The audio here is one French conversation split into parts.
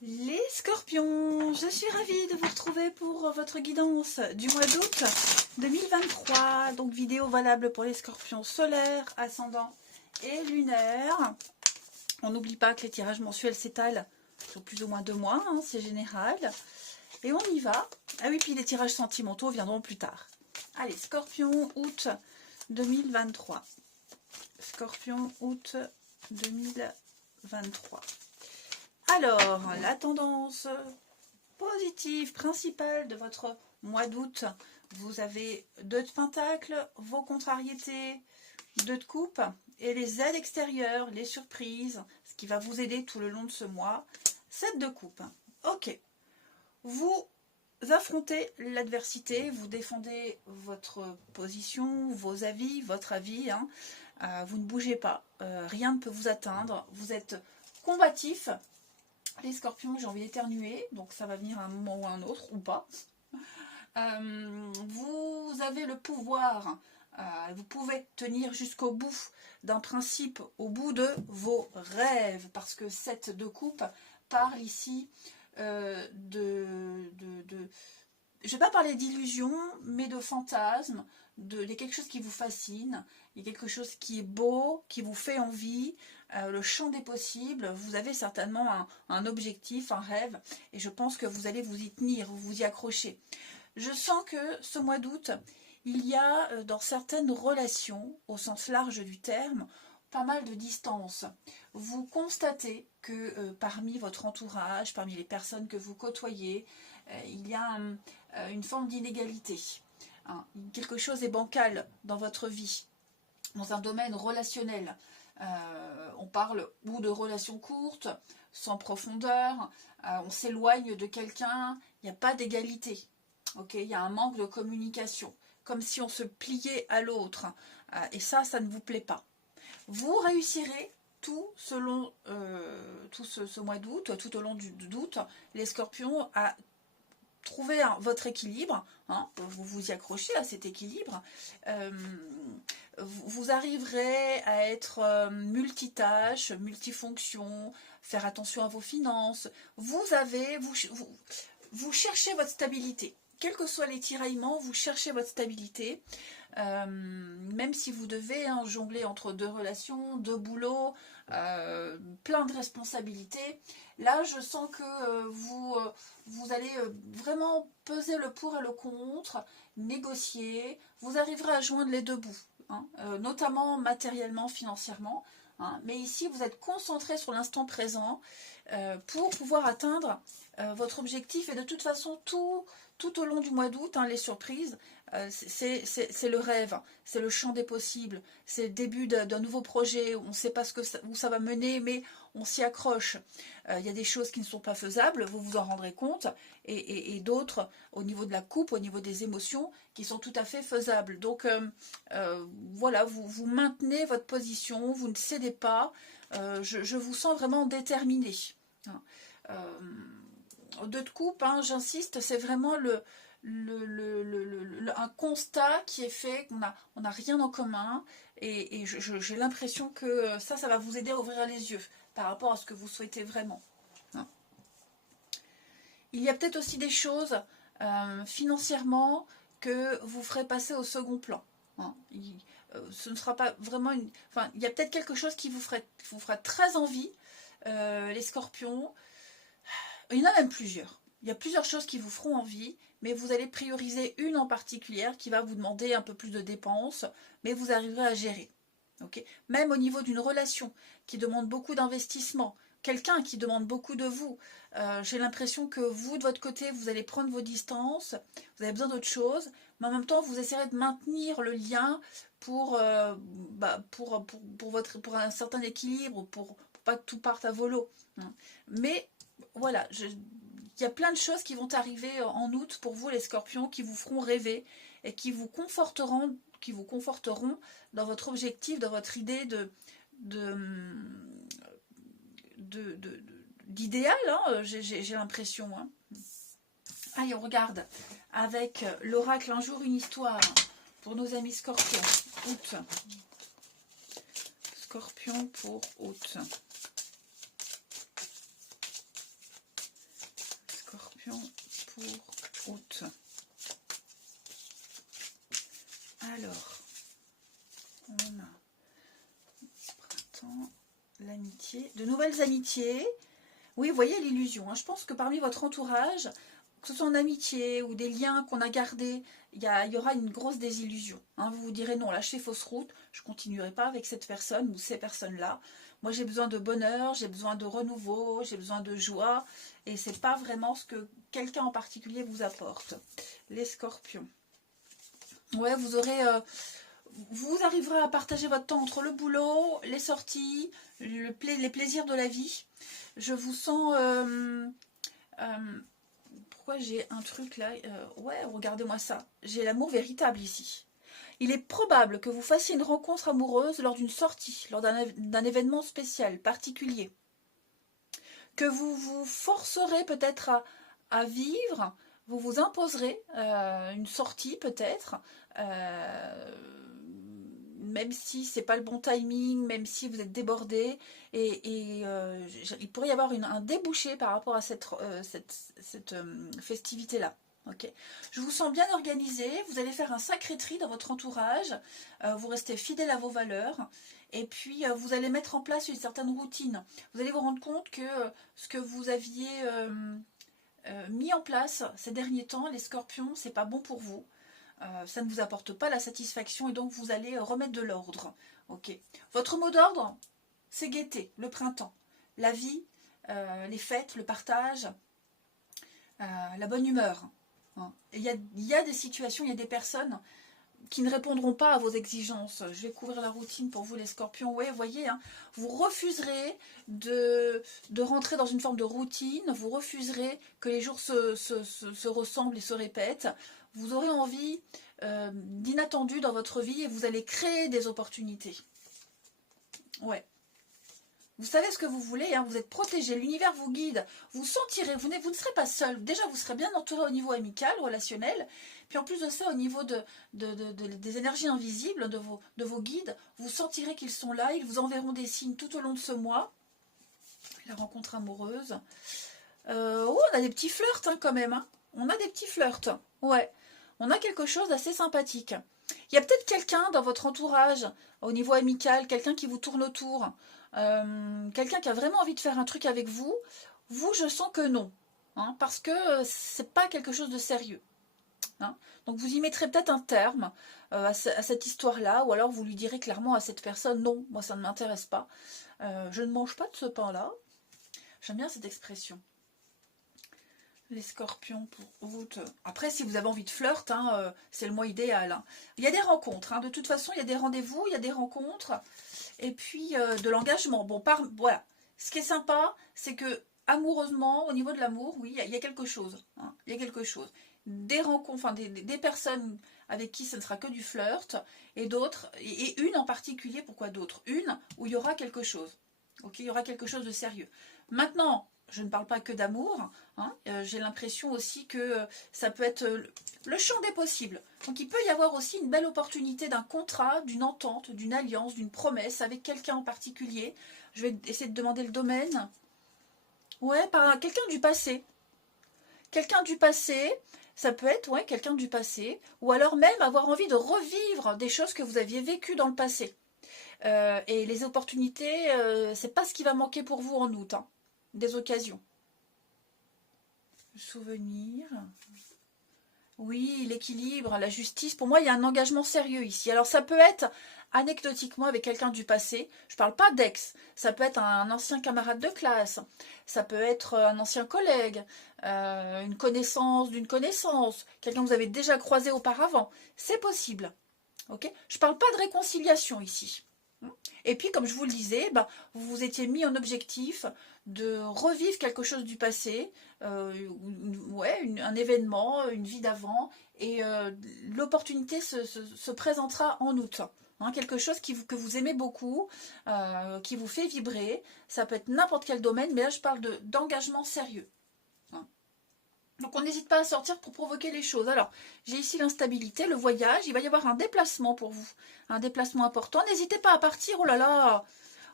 Les scorpions, je suis ravie de vous retrouver pour votre guidance du mois d'août 2023. Donc vidéo valable pour les scorpions solaires, ascendants et lunaires. On n'oublie pas que les tirages mensuels s'étalent sur plus ou moins 2 mois, hein, c'est général. Et on y va. Ah oui, puis les tirages sentimentaux viendront plus tard. Allez, scorpion, août 2023. Scorpion, août 2023. Alors, la tendance positive principale de votre mois d'août, vous avez 2 de pentacles, vos contrariétés, 2 de coupe et les aides extérieures, les surprises, ce qui va vous aider tout le long de ce mois, 7 de coupe. Ok, vous affrontez l'adversité, vous défendez votre position, vos avis, votre avis, hein. Vous ne bougez pas, rien ne peut vous atteindre, vous êtes combatif. Les scorpions, j'ai envie d'éternuer, donc ça va venir à un moment ou à un autre, ou pas. Vous avez le pouvoir, vous pouvez tenir jusqu'au bout d'un principe, au bout de vos rêves, parce que 7 de coupe parle ici je ne vais pas parler d'illusion, mais de fantasme, il y a quelque chose qui vous fascine, il y a quelque chose qui est beau, qui vous fait envie, le champ des possibles, vous avez certainement un objectif, un rêve, et je pense que vous allez vous y tenir, vous y accrocher. Je sens que ce mois d'août, il y a dans certaines relations, au sens large du terme, pas mal de distance. Vous constatez que parmi votre entourage, parmi les personnes que vous côtoyez, il y a une forme d'inégalité. Hein. Quelque chose est bancal dans votre vie, dans un domaine relationnel. On parle ou de relations courtes, sans profondeur, on s'éloigne de quelqu'un, il n'y a pas d'égalité. Okay, il y a un manque de communication, comme si on se pliait à l'autre. Et ça ne vous plaît pas. Vous réussirez tout selon ce mois d'août, tout au long d'août, les scorpions, à trouver votre équilibre, hein, vous vous y accrochez à cet équilibre, vous arriverez à être multitâche, multifonction, faire attention à vos finances, vous cherchez votre stabilité. Quels que soient les tiraillements, vous cherchez votre stabilité, même si vous devez jongler entre 2 relations, 2 boulots, plein de responsabilités. Là, je sens que vous allez vraiment peser le pour et le contre, négocier, vous arriverez à joindre les 2 bouts, hein, notamment matériellement, financièrement. Hein, mais ici, vous êtes concentré sur l'instant présent pour pouvoir atteindre votre objectif. Et de toute façon, tout au long du mois d'août, hein, les surprises, c'est le rêve, c'est le champ des possibles, c'est le début d'un nouveau projet, on ne sait pas où ça va mener, mais on s'y accroche. Il y a des choses qui ne sont pas faisables, vous vous en rendrez compte, et d'autres, au niveau de la coupe, au niveau des émotions, qui sont tout à fait faisables. Donc voilà, vous maintenez votre position, vous ne cédez pas, je vous sens vraiment déterminé. Hein. 2 de coupe, hein, j'insiste, c'est vraiment un constat qui est fait, on n'a rien en commun, et j'ai l'impression que ça va vous aider à ouvrir les yeux par rapport à ce que vous souhaitez vraiment. Hein. Il y a peut-être aussi des choses financièrement que vous ferez passer au second plan. Hein. Ce ne sera pas vraiment il y a peut-être quelque chose qui vous fera très envie, les scorpions. Il y en a même plusieurs. Il y a plusieurs choses qui vous feront envie, mais vous allez prioriser une en particulier qui va vous demander un peu plus de dépenses, mais vous arriverez à gérer. Okay, même au niveau d'une relation qui demande beaucoup d'investissement, quelqu'un qui demande beaucoup de vous, j'ai l'impression que vous, de votre côté, vous allez prendre vos distances, vous avez besoin d'autre chose, mais en même temps, vous essayerez de maintenir le lien pour un certain équilibre, pour pas que tout parte à volo. Hein. Mais voilà, il y a plein de choses qui vont arriver en août pour vous les scorpions, qui vous feront rêver et qui vous conforteront dans votre objectif, dans votre idée d'idéal, hein, j'ai l'impression. Hein. Allez, on regarde avec l'oracle Un jour une histoire pour nos amis scorpions. Août. Scorpion pour août. Scorpion pour août. Alors, on a printemps, l'amitié, de nouvelles amitiés. Oui, vous voyez l'illusion. Hein. Je pense que parmi votre entourage, que ce soit en amitié ou des liens qu'on a gardés, il y aura une grosse désillusion. Hein. Vous vous direz non, là je fais fausse route, je ne continuerai pas avec cette personne ou ces personnes-là. Moi j'ai besoin de bonheur, j'ai besoin de renouveau, j'ai besoin de joie. Et ce n'est pas vraiment ce que quelqu'un en particulier vous apporte. Les scorpions. Ouais, vous aurez... vous arriverez à partager votre temps entre le boulot, les sorties, les plaisirs de la vie. Je vous sens... pourquoi j'ai un truc là ouais, regardez-moi ça. J'ai l'amour véritable ici. Il est probable que vous fassiez une rencontre amoureuse lors d'une sortie, lors d'un événement spécial, particulier. Que vous vous forcerez peut-être à vivre, vous vous imposerez une sortie peut-être, même si c'est pas le bon timing, même si vous êtes débordé, et il pourrait y avoir un débouché par rapport à cette festivité-là. Okay. Je vous sens bien organisé, vous allez faire un sacré tri dans votre entourage, vous restez fidèle à vos valeurs, et puis vous allez mettre en place une certaine routine. Vous allez vous rendre compte que ce que vous aviez mis en place ces derniers temps, les scorpions, c'est pas bon pour vous. Ça ne vous apporte pas la satisfaction et donc vous allez remettre de l'ordre. Okay. Votre mot d'ordre, c'est gaieté, le printemps, la vie, les fêtes, le partage, la bonne humeur. Il y a des situations, il y a des personnes qui ne répondront pas à vos exigences. Je vais couvrir la routine pour vous les scorpions. Ouais, voyez, hein, vous refuserez de rentrer dans une forme de routine, vous refuserez que les jours se ressemblent et se répètent. Vous aurez envie d'inattendu dans votre vie et vous allez créer des opportunités. Ouais. Vous savez ce que vous voulez, hein, vous êtes protégé, l'univers vous guide, vous sentirez, vous ne serez pas seul. Déjà, vous serez bien entouré au niveau amical, relationnel. Puis en plus de ça, au niveau des énergies invisibles, de vos guides, vous sentirez qu'ils sont là, ils vous enverront des signes tout au long de ce mois. La rencontre amoureuse. Oh, on a des petits flirts hein, quand même. Hein. On a des petits flirts. Ouais, on a quelque chose d'assez sympathique. Il y a peut-être quelqu'un dans votre entourage, au niveau amical, quelqu'un qui vous tourne autour. Quelqu'un qui a vraiment envie de faire un truc avec vous, je sens que non, hein, parce que c'est pas quelque chose de sérieux. Hein. Donc vous y mettrez peut-être un terme à cette histoire-là, ou alors vous lui direz clairement à cette personne, non, moi ça ne m'intéresse pas, je ne mange pas de ce pain-là. J'aime bien cette expression. Les scorpions pour août. Après, si vous avez envie de flirt, hein, c'est le mois idéal. Hein. Il y a des rencontres. Hein. De toute façon, il y a des rendez-vous, il y a des rencontres. Et puis, de l'engagement. Bon, voilà. Ce qui est sympa, c'est que, amoureusement, au niveau de l'amour, oui, il y a quelque chose. Hein. Il y a quelque chose. Des rencontres, enfin, des personnes avec qui ce ne sera que du flirt. Et d'autres, et une en particulier, pourquoi d'autres? Une où il y aura quelque chose. Ok, il y aura quelque chose de sérieux. Maintenant, je ne parle pas que d'amour, hein, j'ai l'impression aussi que ça peut être le champ des possibles. Donc il peut y avoir aussi une belle opportunité d'un contrat, d'une entente, d'une alliance, d'une promesse avec quelqu'un en particulier. Je vais essayer de demander le domaine. Ouais, par quelqu'un du passé. Quelqu'un du passé, ça peut être ouais, quelqu'un du passé, ou alors même avoir envie de revivre des choses que vous aviez vécues dans le passé. Et les opportunités, c'est pas ce qui va manquer pour vous en août. Hein. Des occasions. Le souvenir. Oui, l'équilibre, la justice. Pour moi, il y a un engagement sérieux ici. Alors, ça peut être anecdotiquement avec quelqu'un du passé. Je ne parle pas d'ex. Ça peut être un ancien camarade de classe. Ça peut être un ancien collègue. Une connaissance d'une connaissance. Quelqu'un que vous avez déjà croisé auparavant. C'est possible. Okay, je ne parle pas de réconciliation ici. Et puis, comme je vous le disais, vous vous étiez mis en objectif de revivre quelque chose du passé, un événement, une vie d'avant, et l'opportunité se présentera en août. Hein, quelque chose que vous aimez beaucoup, qui vous fait vibrer. Ça peut être n'importe quel domaine, mais là, je parle d'engagement sérieux. Donc on n'hésite pas à sortir pour provoquer les choses. Alors, j'ai ici l'instabilité, le voyage. Il va y avoir un déplacement pour vous. Un déplacement important. N'hésitez pas à partir. Oh là là.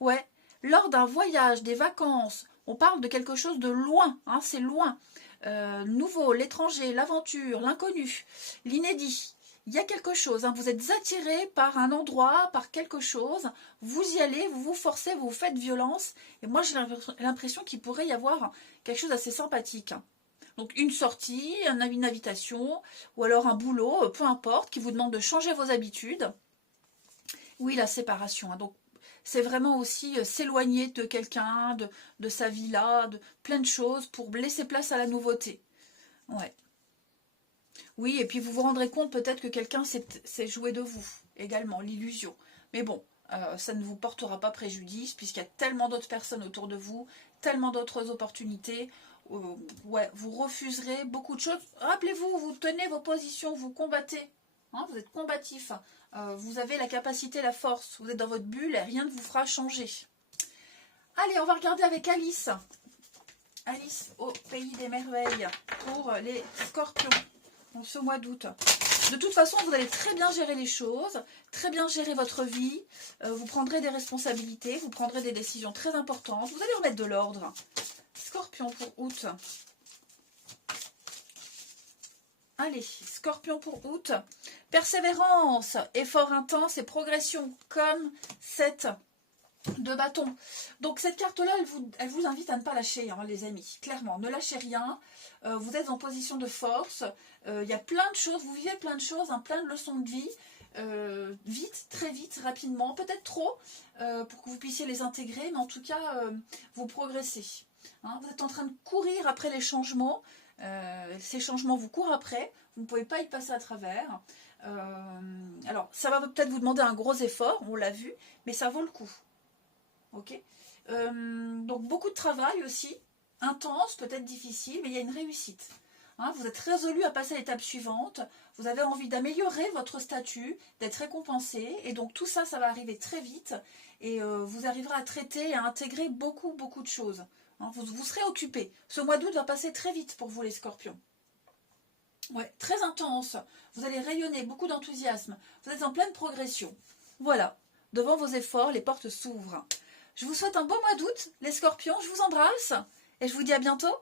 Ouais. Lors d'un voyage, des vacances, on parle de quelque chose de loin, hein, c'est loin. Nouveau, l'étranger, l'aventure, l'inconnu, l'inédit. Il y a quelque chose, hein, vous êtes attiré par un endroit, par quelque chose, vous y allez, vous vous forcez, vous vous faites violence. Et moi, j'ai l'impression qu'il pourrait y avoir quelque chose d'assez sympathique. Donc une sortie, une invitation, ou alors un boulot, peu importe, qui vous demande de changer vos habitudes. Oui, la séparation. Hein, donc c'est vraiment aussi s'éloigner de quelqu'un, de sa vie là, de plein de choses pour laisser place à la nouveauté. Ouais. Oui, et puis vous vous rendrez compte peut-être que quelqu'un s'est joué de vous également, l'illusion. Mais bon, ça ne vous portera pas préjudice puisqu'il y a tellement d'autres personnes autour de vous, tellement d'autres opportunités. Ouais, vous refuserez beaucoup de choses. Rappelez-vous, vous tenez vos positions, vous combattez. Hein, vous êtes combatif. Vous avez la capacité, la force. Vous êtes dans votre bulle et rien ne vous fera changer. Allez, on va regarder avec Alice. Alice au pays des merveilles pour les scorpions. Donc ce mois d'août. De toute façon, vous allez très bien gérer les choses, très bien gérer votre vie, vous prendrez des responsabilités, vous prendrez des décisions très importantes, vous allez remettre de l'ordre. Scorpion pour août. Allez, Scorpion pour août. Persévérance, effort intense et progression, comme cette de bâton. Donc cette carte-là, elle vous invite à ne pas lâcher, hein, les amis. Clairement, ne lâchez rien. Vous êtes en position de force. Il y a plein de choses, vous vivez plein de choses, hein, plein de leçons de vie. Vite, très vite, rapidement, peut-être trop, pour que vous puissiez les intégrer, mais en tout cas, vous progressez. Hein, vous êtes en train de courir après les changements. Ces changements vous courent après. Vous ne pouvez pas y passer à travers. Alors, ça va peut-être vous demander un gros effort, on l'a vu, mais ça vaut le coup. Ok, donc beaucoup de travail aussi, intense, peut-être difficile, mais il y a une réussite. Hein, vous êtes résolu à passer à l'étape suivante, vous avez envie d'améliorer votre statut, d'être récompensé, et donc tout ça, ça va arriver très vite, et vous arriverez à traiter et à intégrer beaucoup de choses. Hein, vous serez occupé. Ce mois d'août va passer très vite pour vous les scorpions. Ouais, très intense, vous allez rayonner, beaucoup d'enthousiasme, vous êtes en pleine progression. Voilà, devant vos efforts, les portes s'ouvrent. Je vous souhaite un beau mois d'août, les scorpions, je vous embrasse et je vous dis à bientôt.